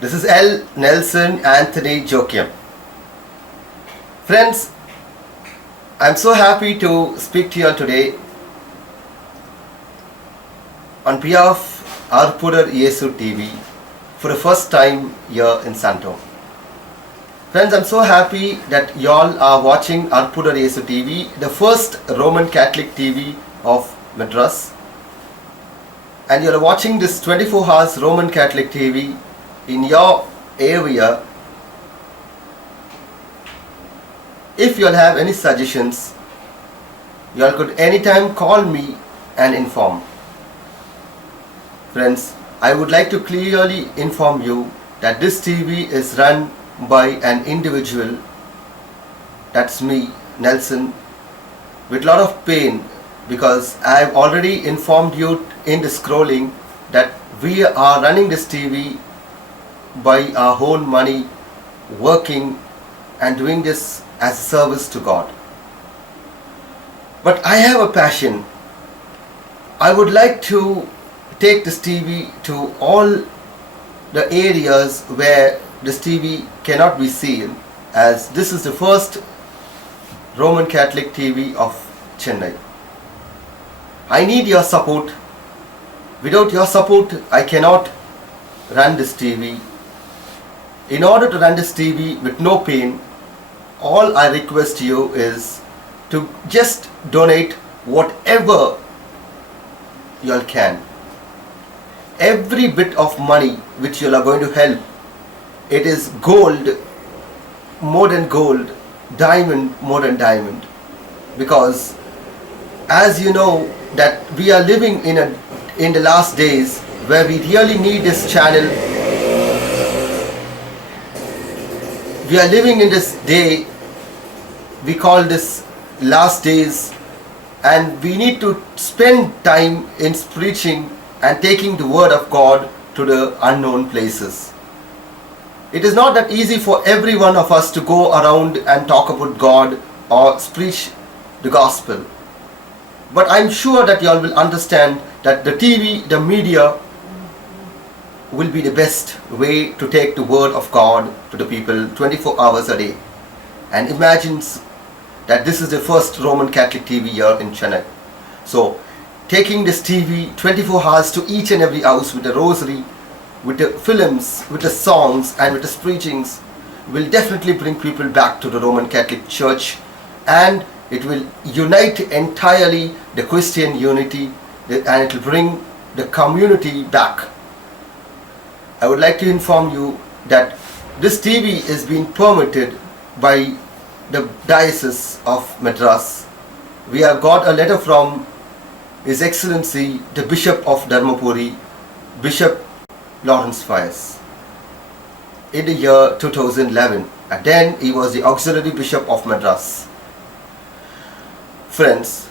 This is L. Nelson Anthony Joachim. Friends, I'm so happy to speak to you all today on behalf of Arpurar Yesu TV for the first time here in Santo. Friends, I'm so happy that you all are watching Arpurar Yesu TV, the first Roman Catholic TV of Madras. And you're watching this 24 hours Roman Catholic TV in your area. If you all have any suggestions, you all could anytime call me and inform. Friends, I would like to clearly inform you that this TV is run by an individual, that's me, Nelson, with a lot of pain, because I have already informed you in the scrolling that we are running this TV by our own money, working and doing this as a service to God. But I have a passion. I would like to take this TV to all the areas where this TV cannot be seen, as this is the first Roman Catholic TV of Chennai. I need your support. Without your support, I cannot run this TV. In order to run this TV with no pain, all I request you is to just donate whatever you all can. Every bit of money which you all are going to help, it is gold more than gold, diamond more than diamond. Because as you know that we are living in the last days where we really need this channel. We are living in this day, we call this last days, and we need to spend time in preaching and taking the word of God to the unknown places. It is not that easy for every one of us to go around and talk about God or preach the gospel. But I'm sure that you all will understand that the TV, the media, will be the best way to take the word of God to the people 24 hours a day. And imagines that this is the first Roman Catholic TV here in Chennai. So taking this TV 24 hours to each and every house with the rosary, with the films, with the songs and with the preachings will definitely bring people back to the Roman Catholic Church, and it will unite entirely the Christian unity, and it will bring the community back. I would like to inform you that this TV is being permitted by the Diocese of Madras. We have got a letter from His Excellency the Bishop of Dharmapuri, Bishop Lawrence Fires, in the year 2011, and then he was the Auxiliary Bishop of Madras. Friends,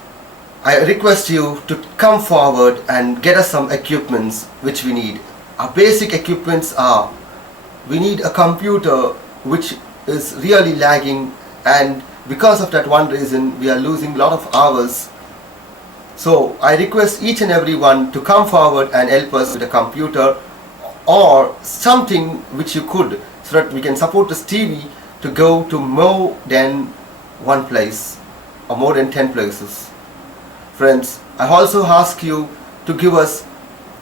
I request you to come forward and get us some equipments which we need. Our basic equipments are, we need a computer which is really lagging, and because of that one reason we are losing a lot of hours. So I request each and every one to come forward and help us with a computer or something which you could, so that we can support this TV to go to more than one place or more than 10 places. Friends, I also ask you to give us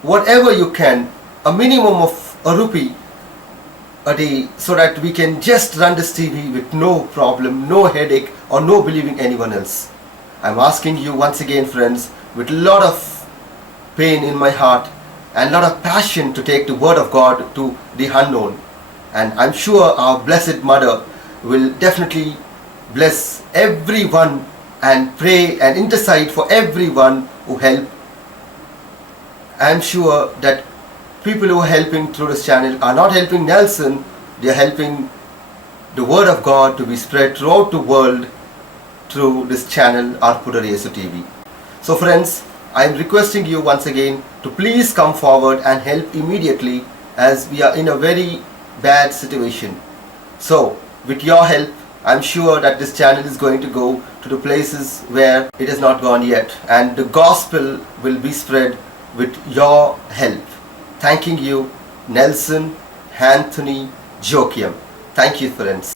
whatever you can, a minimum of a rupee a day, so that we can just run this TV with no problem, no headache, or no believing anyone else. I'm asking you once again, friends, with a lot of pain in my heart and a lot of passion to take the word of God to the unknown. And I'm sure our Blessed Mother will definitely bless everyone and pray and intercede for everyone who help. I'm sure that people who are helping through this channel are not helping Nelson, they are helping the word of God to be spread throughout the world through this channel, Arpurar Yesu TV. So friends, I am requesting you once again to please come forward and help immediately, as we are in a very bad situation. So with your help, I am sure that this channel is going to go to the places where it has not gone yet, and the gospel will be spread with your help. Thanking you, Nelson Anthony Joachim. Thank you, friends.